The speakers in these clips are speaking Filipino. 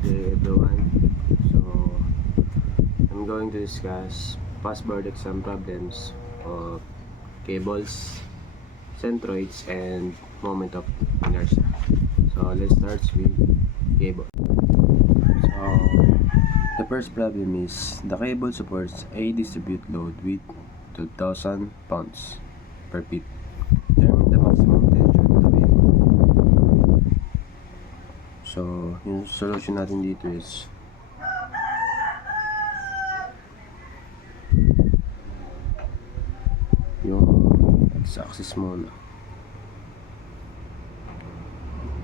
Good day everyone. So I'm going to discuss past board exam problems of cables, centroids, and moment of inertia. So let's start with cable. So the first problem is the cable supports a distribute load with 2,000 pounds per feet. Determine the maximum tension of the cable. So yung solution natin dito is yung x-axis muna.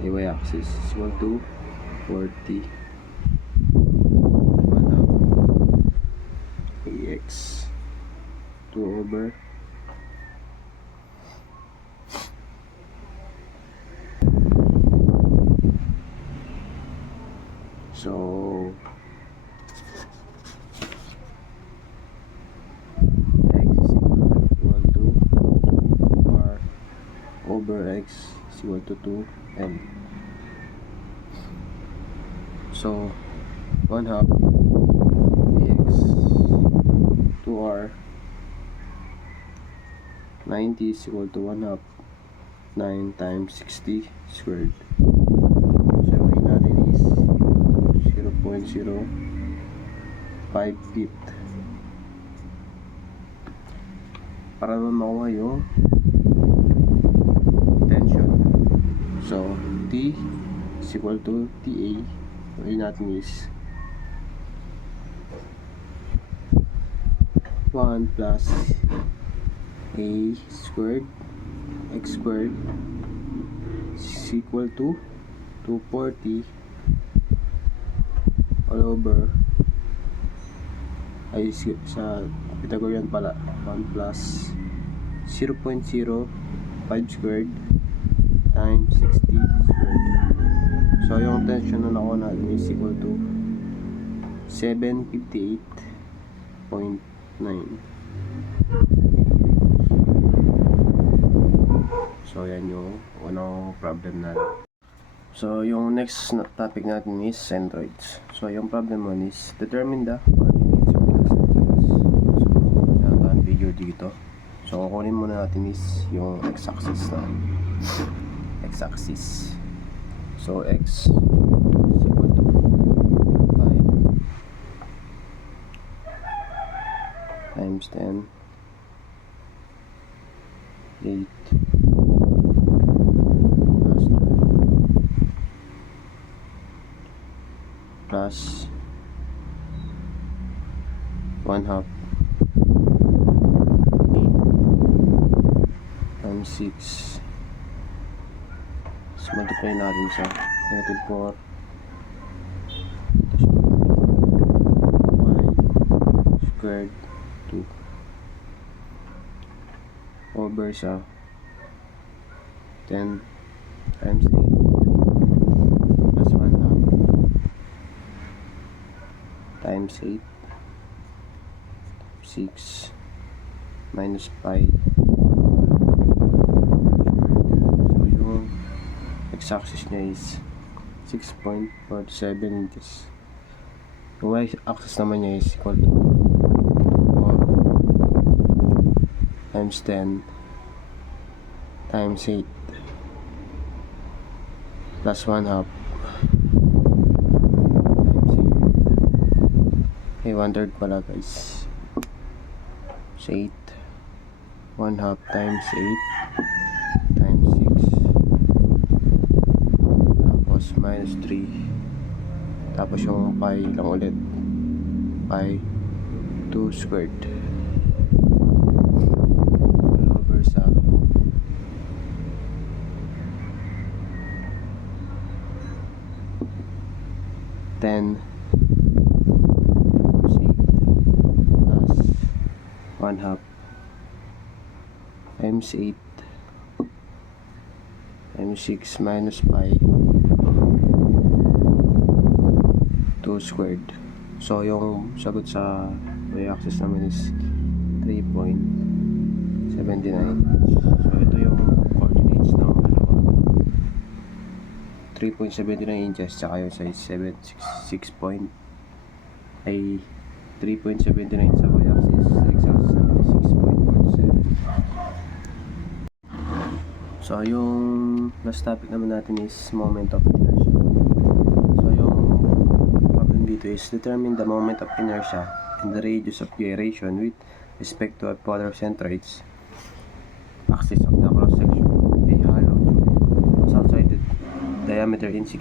Y-axis is equal to 40 1 half ax 2 over so x is equal to 2r over x is equal to 2m. So 1 half ax 2r 90 is equal to 1 half 9 times 60 squared. So yung natin is 0.05 feet. Para naman makuha yung tension. So T is equal to TA. So yung natin is 1 plus a squared x squared is equal to 240 all over ay sa Pythagorean pala 1 plus 0.05 squared times 60 squared. So yung tension na nakuha natin is equal to 758.9. So yan yung unang problem natin. So yung next topic natin is centroids. So yung problem one is determine the coordinates of the centroids. So meron tayong video dito. So kukunin muna natin is yung x-axis na x-axis. So x is equal to 5 times 10 8 plus 1 half 8 times 6. So multiply natin sa negative 4 y squared 2 over sa 10 times 8 plus 1 half times 8 6 minus pi. So yung x-axis niya is 6.47 inches. Yung y-axis naman niya is equal to 4 times 10 times 8 plus 1 half times 8. 1/3 pala guys. So 8 1 half times 8 times 6 tapos minus 3 tapos yung pi lang ulit, pi 2 squared over sa 10 1 half times 8 times 6 minus pi 2 squared. So yung sagot sa y-axis naman is 3.79. So ito yung coordinates ng dalawa. 3.79 inches, tsaka yung size 3.79 sa y-axis, x-axis naman is 6.47. So yung last topic naman natin is moment of inertia. So yung problem dito is determine the moment of inertia and the radius of gyration with respect to a polar centroids axis of the cross section a hollow tube whose outside diameter in 6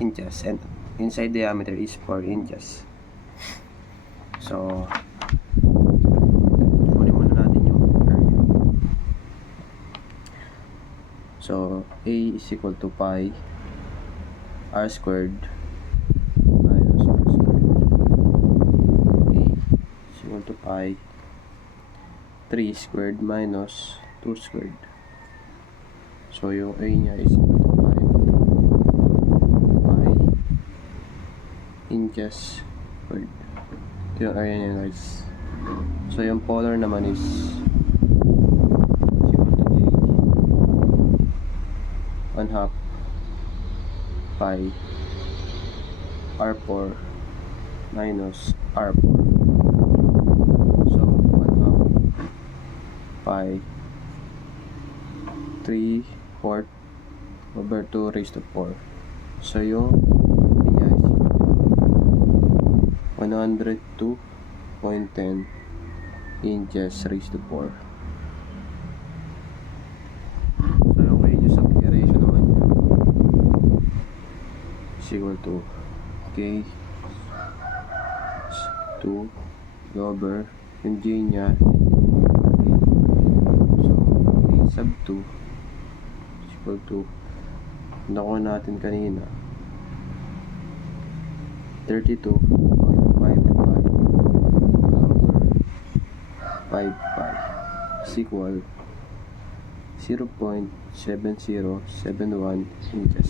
inches and inside diameter is 4 inches. So kunin muna natin yung area. So A is equal to pi r squared minus r squared. A is equal to pi 3 squared minus 2 squared. So yung A niya is equal to pi inches squared. Ito yung area niya, guys. So yung polar naman is equal to J 1/2 pi r4 minus r4. So 1/2 pi 3/4 over 2 raised to 4. So yung niya is equal to 102.10 inches raised to 4. So yung radius of gyration naman niya is equal to k 2 over yung j niya. So k sub 2 is equal to nakuha natin kanina 32.55 over 5 pi is equal 0.7071 inches.